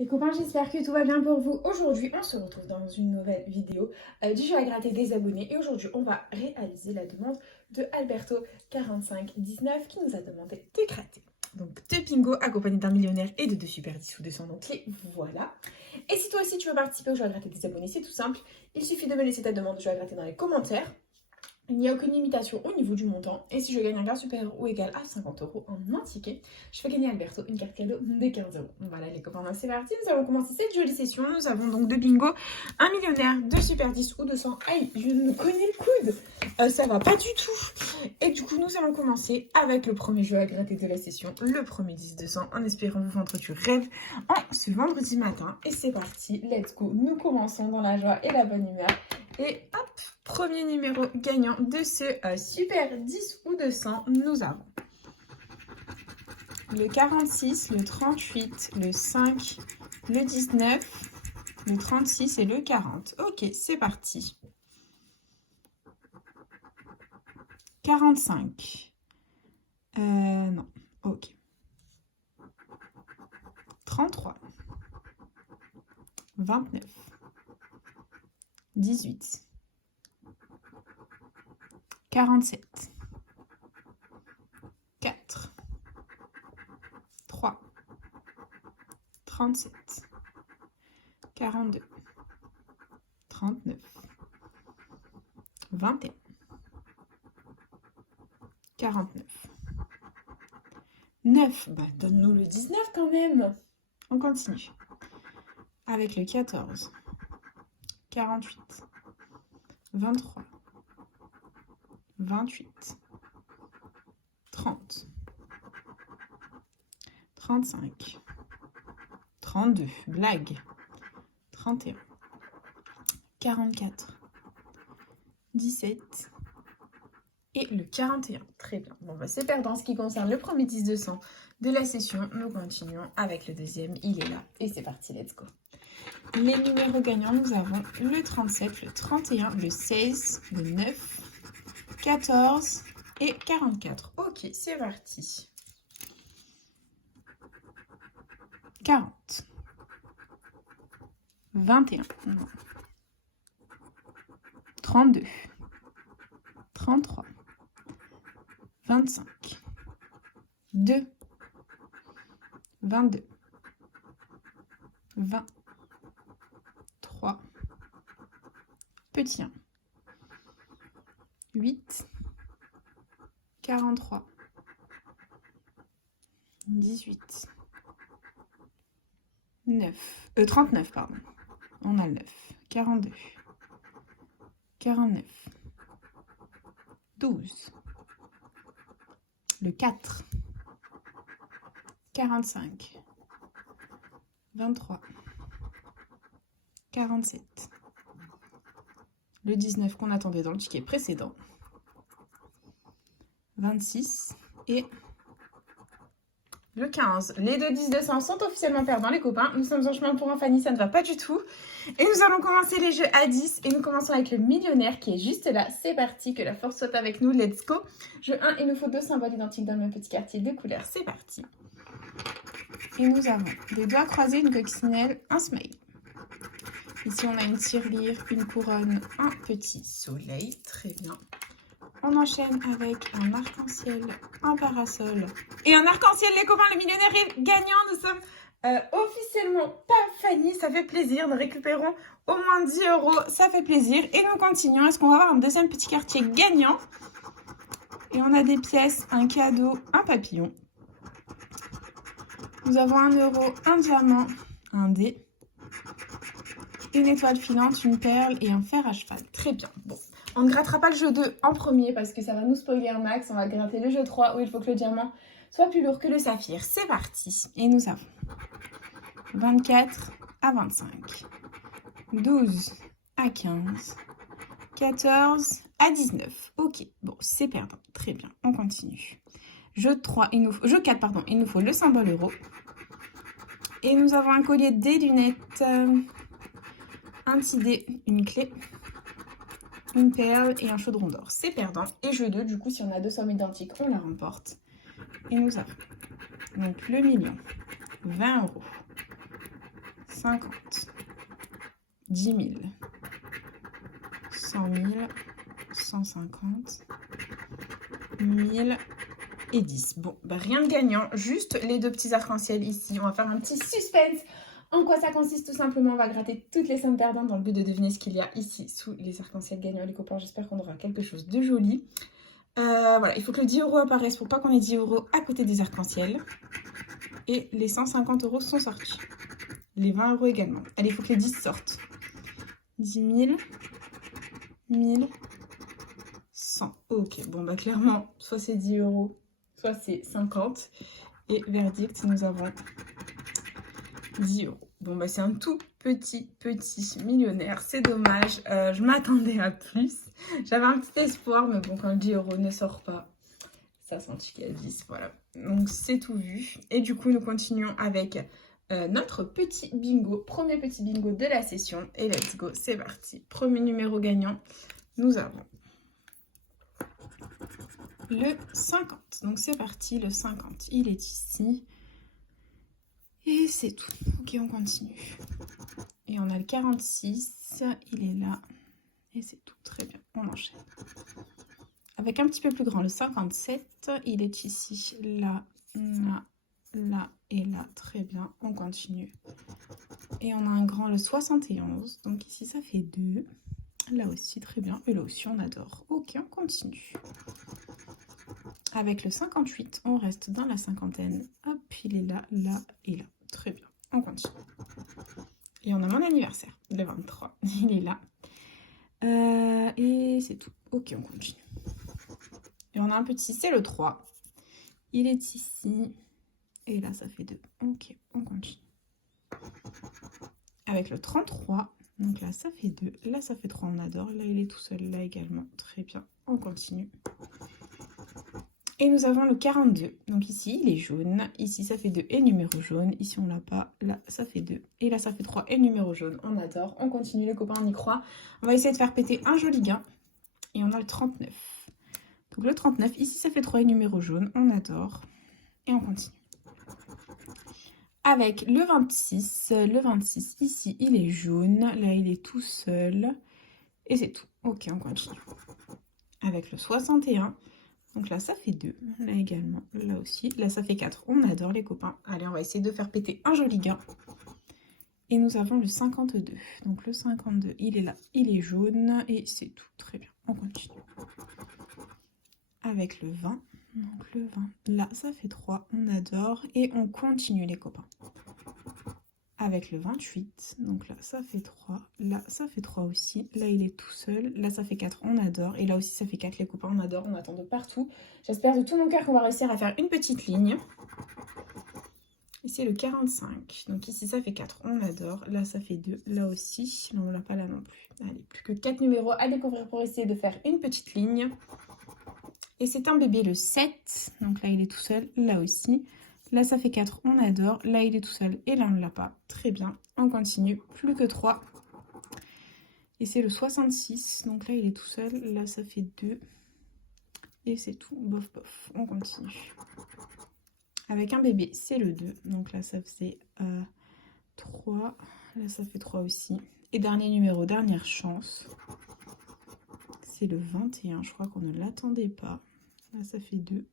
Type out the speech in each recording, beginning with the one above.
Les copains, j'espère que tout va bien pour vous. Aujourd'hui, on se retrouve dans une nouvelle vidéo du jeu à gratter des abonnés. Et aujourd'hui, on va réaliser la demande de Alberto4519 qui nous a demandé de gratter. Donc, deux bingos accompagnés d'un millionnaire et de deux super 10 ou 200. Donc, les voilà. Et si toi aussi tu veux participer au jeu à gratter des abonnés, c'est tout simple. Il suffit de me laisser ta demande de jeu à gratter dans les commentaires. Il n'y a aucune limitation au niveau du montant. Et si je gagne un gain supérieur ou égal à 50 € en un ticket, je fais gagner à Alberto une carte cadeau de 15 €. Voilà les copains, c'est parti. Nous allons commencer cette jolie session. Nous avons donc deux bingo, un millionnaire, deux super 10 ou 200. Aïe, je me connais le coude. Ça va pas du tout. Et du coup, nous allons commencer avec le premier jeu à gratter de la session, le premier 10-200, en espérant vous vendre du rêve en ce vendredi matin. Et c'est parti, let's go. Nous commençons dans la joie et la bonne humeur. Et hop, premier numéro gagnant de ce super 10 ou 200, nous avons le 46, le 38, le 5, le 19, le 36 et le 40. Ok, c'est parti. 45. Non, ok. 33. 29. 18. 47. 4. 3. 37. 42. 39. 21. 49. 9. Bah, donne-nous le 19 quand même. On continue. Avec le 14. 48. 23. 28. 30. 35. 32. Blague. 31. 44. 17. Et le 41. Très bien. Bon, bah, c'est perdant en ce qui concerne le premier 10-200 de la session. Nous continuons avec le deuxième. Il est là. Et c'est parti. Let's go. Les numéros gagnants, nous avons le 37, le 31, le 16, le 9, 14 et 44. Ok, c'est parti. 40. 21. Non. 32. 33. 25. 2. 22. 20. 3. Petit 1. 8. 43. 18. 39, pardon. On a le 9. 42. 49. 12. Le 4. 45. 23. 47. Le 19 qu'on attendait dans le ticket précédent. 26 et le 15. Les deux 10-200 sont officiellement perdants, les copains. Nous sommes en chemin pour un Fanny, ça ne va pas du tout. Et nous allons commencer les jeux à 10. Et nous commençons avec le millionnaire qui est juste là. C'est parti, que la force soit avec nous. Let's go. Jeu 1, il nous faut deux symboles identiques dans le même petit quartier de couleurs. C'est parti. Et nous avons des doigts croisés, une coccinelle, un smile. Ici, on a une tirelire, une couronne, un petit soleil. Très bien. On enchaîne avec un arc-en-ciel, un parasol et un arc-en-ciel. Les copains, le millionnaire est gagnant. Nous sommes officiellement pas Fanny. Ça fait plaisir. Nous récupérons au moins 10 €. Ça fait plaisir. Et nous continuons. Est-ce qu'on va avoir un deuxième petit quartier gagnant? Et on a des pièces, un cadeau, un papillon. Nous avons 1 €, un diamant, un dé, une étoile filante, une perle et un fer à cheval. Très bien. Bon. On ne grattera pas le jeu 2 en premier parce que ça va nous spoiler un max. On va gratter le jeu 3 où il faut que le diamant soit plus lourd que le saphir. C'est parti. Et nous avons 24 à 25, 12 à 15, 14 à 19. Ok, bon, c'est perdant. Très bien, on continue. Jeu 4, il nous faut le symbole euro. Et nous avons un collier, des lunettes, un petit dé, une clé, une perle et un chaudron d'or. C'est perdant. Et jeu 2, du coup, si on a deux sommes identiques, on la remporte. Et nous avons donc le million, 20 €, 50, 10 000, 100 000, 150, 1000 et 10. Bon, bah rien de gagnant, juste les deux petits arcs-en-ciel ici. On va faire un petit suspense. En quoi ça consiste? Tout simplement, on va gratter toutes les sommes perdantes dans le but de deviner ce qu'il y a ici sous les arcs-en-ciel gagnants, les copains. J'espère qu'on aura quelque chose de joli. Voilà, il faut que le 10 € apparaisse pour pas qu'on ait 10 € à côté des arcs-en-ciel. Et les 150 € sont sortis. Les 20 € également. Allez, il faut que les 10 sortent. 10 000, 1000, 100. Ok, bon bah clairement, soit c'est 10 €, soit c'est 50. Et verdict, nous avons 10 €. Bon bah c'est un tout petit millionnaire. C'est dommage, je m'attendais à plus. J'avais un petit espoir, mais bon, quand le 10 € ne sort pas, ça sent qu'il y a 10, voilà. Donc c'est tout vu. Et du coup, nous continuons avec notre petit bingo. Premier petit bingo de la session. Et let's go, c'est parti. Premier numéro gagnant, nous avons le 50. Donc c'est parti, le 50. Il est ici. Et c'est tout. Ok, on continue. Et on a le 46. Il est là. Et c'est tout. Très bien. On enchaîne. Avec un petit peu plus grand, le 57. Il est ici, là, là, là et là. Très bien. On continue. Et on a un grand, le 71. Donc ici, ça fait 2. Là aussi, très bien. Et là aussi, on adore. Ok, on continue. Avec le 58, on reste dans la cinquantaine. Hop, il est là, là et là. Très bien, on continue. Et on a mon anniversaire, le 23. Il est là. Et c'est tout. Ok, on continue. Et on a un petit, c'est le 3. Il est ici. Et là, ça fait 2. Ok, on continue. Avec le 33. Donc là, ça fait 2. Là, ça fait 3. On adore. Là, il est tout seul. Là également. Très bien. On continue. Et nous avons le 42. Donc ici, il est jaune. Ici, ça fait 2 et numéro jaune. Ici, on l'a pas. Là, ça fait 2. Et là, ça fait 3 et numéro jaune. On adore. On continue, les copains, on y croit. On va essayer de faire péter un joli gain. Et on a le 39. Donc le 39, ici, ça fait 3 et numéro jaune. On adore. Et on continue. Avec le 26. Le 26, ici, il est jaune. Là, il est tout seul. Et c'est tout. Ok, on continue. Avec le 61. Donc là, ça fait 2. Là également. Là aussi. Là, ça fait 4. On adore, les copains. Allez, on va essayer de faire péter un joli gain. Et nous avons le 52. Donc le 52, il est là. Il est jaune. Et c'est tout. Très bien. On continue. Avec le 20. Donc le 20. Là, ça fait 3. On adore. Et on continue, les copains. Avec le 28. Donc là, ça fait 3. Là, ça fait 3 aussi. Là, il est tout seul. Là, ça fait 4. On adore. Et là aussi, ça fait 4, les copains. On adore. On attend de partout. J'espère de tout mon cœur qu'on va réussir à faire une petite ligne. Et c'est le 45. Donc ici, ça fait 4. On adore. Là, ça fait 2. Là aussi. Non, on l'a pas là non plus. Allez, plus que 4 numéros à découvrir pour essayer de faire une petite ligne. Et c'est un bébé, le 7. Donc là, il est tout seul. Là aussi. Là, ça fait 4, on adore. Là, il est tout seul et là, on ne l'a pas. Très bien, on continue. Plus que 3. Et c'est le 66. Donc là, il est tout seul. Là, ça fait 2. Et c'est tout. Bof, bof. On continue. Avec un bébé, c'est le 2. Donc là, ça faisait 3. Là, ça fait 3 aussi. Et dernier numéro, dernière chance. C'est le 21. Je crois qu'on ne l'attendait pas. Là, ça fait 2.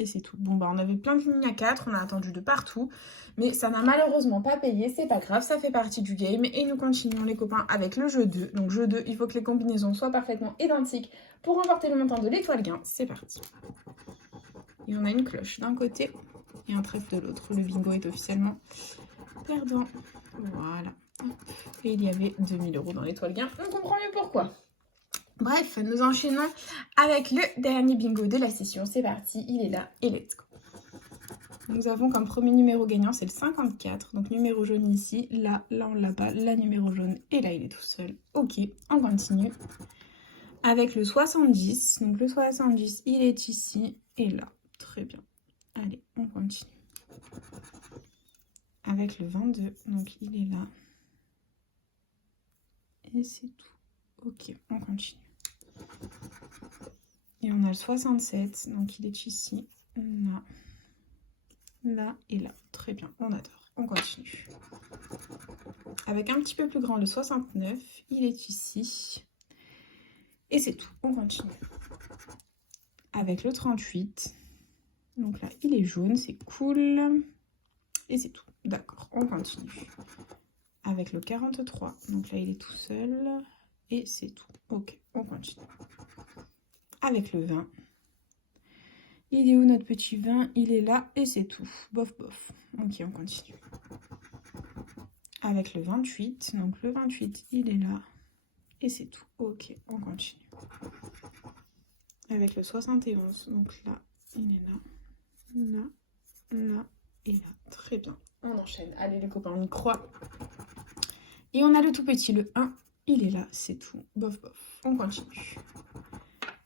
Et c'est tout. Bon, bah on avait plein de lignes à 4, on a attendu de partout. Mais ça n'a malheureusement pas payé, c'est pas grave, ça fait partie du game. Et nous continuons, les copains, avec le jeu 2. Donc jeu 2, il faut que les combinaisons soient parfaitement identiques pour remporter le montant de l'étoile gain. C'est parti. Et on a une cloche d'un côté et un trèfle de l'autre. Le bingo est officiellement perdant. Voilà. Et il y avait 2000 € dans l'étoile gain. On comprend mieux pourquoi. Bref, nous enchaînons avec le dernier bingo de la session. C'est parti, il est là et let's go. Nous avons comme premier numéro gagnant, c'est le 54. Donc numéro jaune ici, là on l'a pas, là numéro jaune et là il est tout seul. Ok, on continue. Avec le 70, donc le 70, il est ici et là. Très bien. Allez, on continue. Avec le 22, donc il est là. Et c'est tout. Ok, on continue. Et on a le 67, donc il est ici, là, là et là. Très bien, on adore. On continue. Avec un petit peu plus grand, le 69, il est ici. Et c'est tout, on continue. Avec le 38, donc là, il est jaune, c'est cool. Et c'est tout, d'accord, on continue. Avec le 43, donc là, il est tout seul. Et c'est tout, ok, on continue. Avec le 20. Il est où notre petit 20? Il est là et c'est tout. Bof, bof. Ok, on continue. Avec le 28. Donc le 28, il est là. Et c'est tout. Ok, on continue. Avec le 71. Donc là, il est là. Là et là. Très bien. On enchaîne. Allez les copains, on y croit. Et on a le tout petit, le 1. Il est là, c'est tout. Bof, bof. On continue.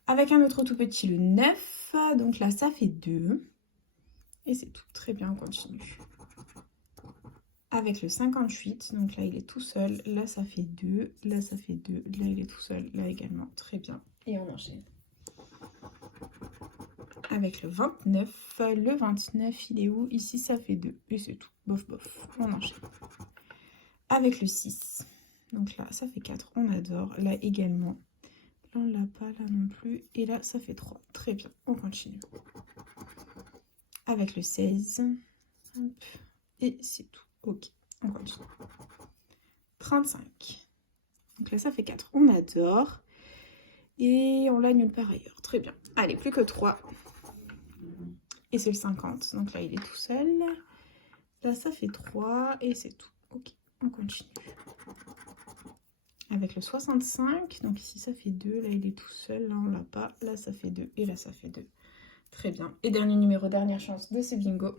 Avec un autre tout petit, le 9. Donc là, ça fait 2. Et c'est tout. Très bien, on continue. Avec le 58. Donc là, il est tout seul. Là, ça fait 2. Là, ça fait 2. Là, il est tout seul. Là également. Très bien. Et on enchaîne. Avec le 29. Le 29, il est où? Ici, ça fait 2. Et c'est tout. Bof, bof. On enchaîne. Avec le 6. Donc là, ça fait 4. On adore. Là également. Là, on l'a pas, là non plus. Et là, ça fait 3. Très bien, on continue. Avec le 16. Hop. Et c'est tout. Ok, on continue. 35. Donc là, ça fait 4. On adore. Et on l'a nulle part ailleurs. Très bien. Allez, plus que 3. Et c'est le 50. Donc là, il est tout seul. Là, ça fait 3. Et c'est tout. Ok, on continue. Avec le 65, donc ici ça fait 2, là il est tout seul, là on l'a pas, là ça fait 2 et là ça fait 2. Très bien. Et dernier numéro, dernière chance de ce bingo.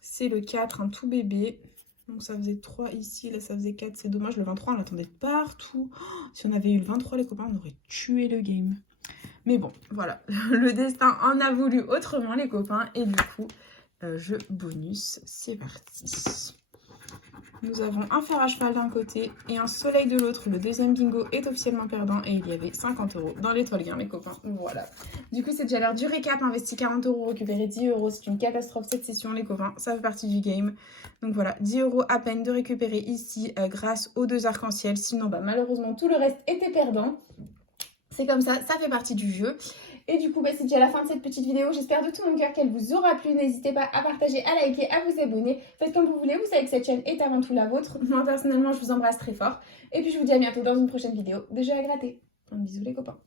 C'est le 4, un tout bébé. Donc ça faisait 3 ici, là ça faisait 4, c'est dommage, le 23 on l'attendait partout. Oh, si on avait eu le 23 les copains, on aurait tué le game. Mais bon, voilà, le destin en a voulu autrement les copains et du coup, je bonus, c'est parti. Nous avons un fer à cheval d'un côté et un soleil de l'autre. Le deuxième bingo est officiellement perdant et il y avait 50 € dans l'étoile gain, mes copains. Voilà. Du coup, c'est déjà l'heure du récap. Investi 40 €, récupéré 10 €. C'est une catastrophe cette session, les copains. Ça fait partie du game. Donc voilà, 10 € à peine de récupérer ici grâce aux 2 arcs-en-ciel. Sinon, bah, malheureusement, tout le reste était perdant. C'est comme ça fait partie du jeu. Et du coup, bah, c'est déjà la fin de cette petite vidéo. J'espère de tout mon cœur qu'elle vous aura plu. N'hésitez pas à partager, à liker, à vous abonner. Faites comme vous voulez. Vous savez que cette chaîne est avant tout la vôtre. Moi, personnellement, je vous embrasse très fort. Et puis, je vous dis à bientôt dans une prochaine vidéo de jeux à gratter. Un bisou les copains.